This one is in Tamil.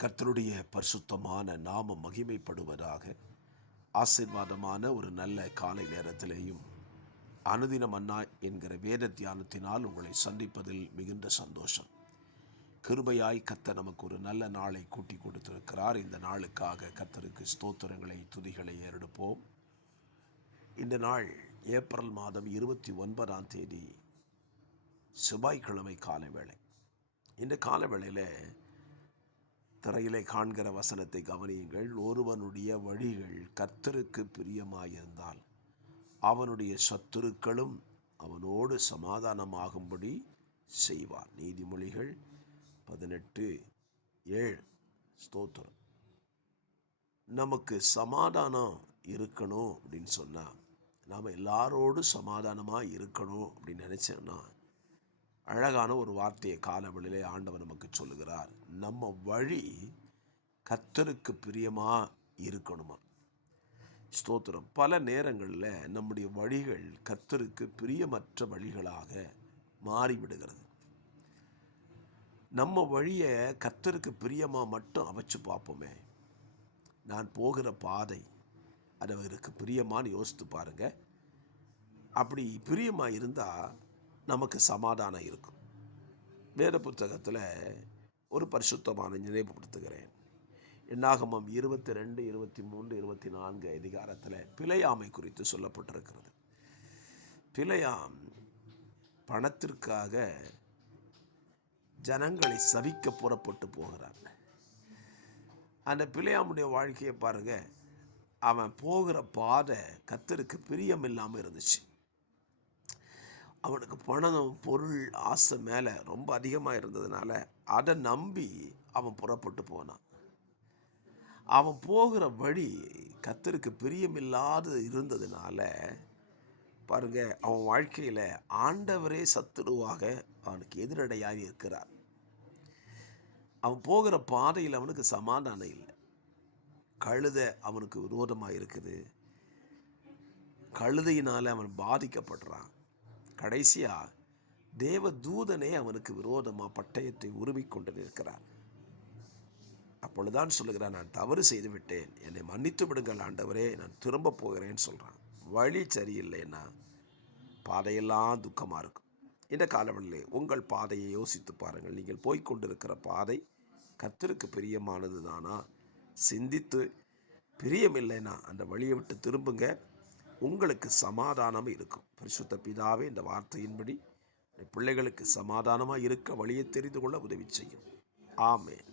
கர்த்தருடைய பரிசுத்தமான நாமம் மகிமைப்படுவதாக. ஆசீர்வாதமான ஒரு நல்ல காலை நேரத்திலேயும் அனுதின மன்னா என்கிற வேத தியானத்தினால் உங்களை சந்திப்பதில் மிகுந்த சந்தோஷம். கிருபையாய் கர்த்தர் நமக்கு ஒரு நல்ல நாளை கூட்டி கொடுத்திருக்கிறார். இந்த நாளுக்காக கர்த்தருக்கு ஸ்தோத்திரங்களை துதிகளை ஏறெடுப்போம். இந்த நாள் ஏப்ரல் மாதம் 29ஆம் தேதி செவ்வாய்க்கிழமை காலை வேளை. இந்த கால வேளையில் திரையிலே காண்கிற வசனத்தை கவனியுங்கள். ஒருவனுடைய வழிகள் கர்த்தருக்கு பிரியமாயிருந்தால் அவனுடைய சத்துருக்களும் அவனோடு சமாதானமாகும்படி செய்வார். நீதிமொழிகள் 18:7. ஸ்தோத்திரம். நமக்கு சமாதானம் இருக்கணும் அப்படின்னு சொன்னால், நாம் எல்லாரோடும் சமாதானமாக இருக்கணும் அப்படின்னு நினச்சோன்னா, அழகான ஒரு வார்த்தையை காலவெளியிலே ஆண்டவர் நமக்கு சொல்லுகிறார். நம்ம வழி கர்த்தருக்கு பிரியமாக இருக்கணுமா? ஸ்தோத்திரம். பல நேரங்களில் நம்முடைய வழிகள் கர்த்தருக்கு பிரியமற்ற வழிகளாக மாறிவிடுகிறது. நம்ம வழியை கர்த்தருக்கு பிரியமாக மட்டும் அமைச்சு பார்ப்போமே. நான் போகிற பாதை அது அவருக்கு பிரியமானு யோசித்து பாருங்க. அப்படி பிரியமாக இருந்தால் நமக்கு சமாதானம் இருக்கும். வேத புத்தகத்தில் ஒரு பரிசுத்தமான நினைவுபடுத்துகிறேன். என்னாகமம் 22, 23, 24 அதிகாரத்தில் பிலேயாமை குறித்து சொல்லப்பட்டிருக்கிறது. பிலேயாம் பணத்திற்காக ஜனங்களை சபிக்க புறப்பட்டு போகிறான். அந்த பிலேயாமுடைய வாழ்க்கையை பாருங்க. அவன் போகிற பாதை கர்த்தருக்கு பிரியம் இல்லாமல் இருந்துச்சு. அவனுக்கு பணம் பொருள் ஆசை மேலே ரொம்ப அதிகமாக இருந்ததுனால அதை நம்பி அவன் புறப்பட்டு போனான். அவன் போகிற வழி கர்த்தருக்கு பிரியமில்லாது இருந்ததுனால பாருங்க, அவன் வாழ்க்கையில் ஆண்டவரே சத்துருவாக அவனுக்கு எதிரடையாக இருக்கிறார். அவன் போகிற பாதையில் அவனுக்கு சமாதானம் இல்லை. கழுதை அவனுக்கு விரோதமாக இருக்குது. கழுதையினால் அவன் பாதிக்கப்படுறான். கடைசியாக தேவ தூதனே அவனுக்கு விரோதமாக பட்டயத்தை உருவி கொண்டு நிற்கிறார். அப்பொழுதுதான் சொல்லுகிறான், நான் தவறு செய்து விட்டேன், என்னை மன்னித்து விடுங்கள் ஆண்டவரே, நான் திரும்ப போகிறேன்னு சொல்கிறான். வழி சரியில்லைன்னா பாதையெல்லாம் துக்கமாக இருக்கும். இந்த காலவெளியிலே உங்கள் பாதையை யோசித்து பாருங்கள். நீங்கள் போய்கொண்டிருக்கிற பாதை கர்த்தருக்கு பிரியமானது தானா? சிந்தித்து பிரியமில்லைன்னா அந்த வழியை விட்டு திரும்புங்க. உங்களுக்கு சமாதானம் இருக்கும். பரிசுத்த பிதாவே, இந்த வார்த்தையின்படி பிள்ளைகளுக்கு சமாதானமாக இருக்க வழியை தெரிந்து கொள்ள உதவி செய்யும். ஆமென்.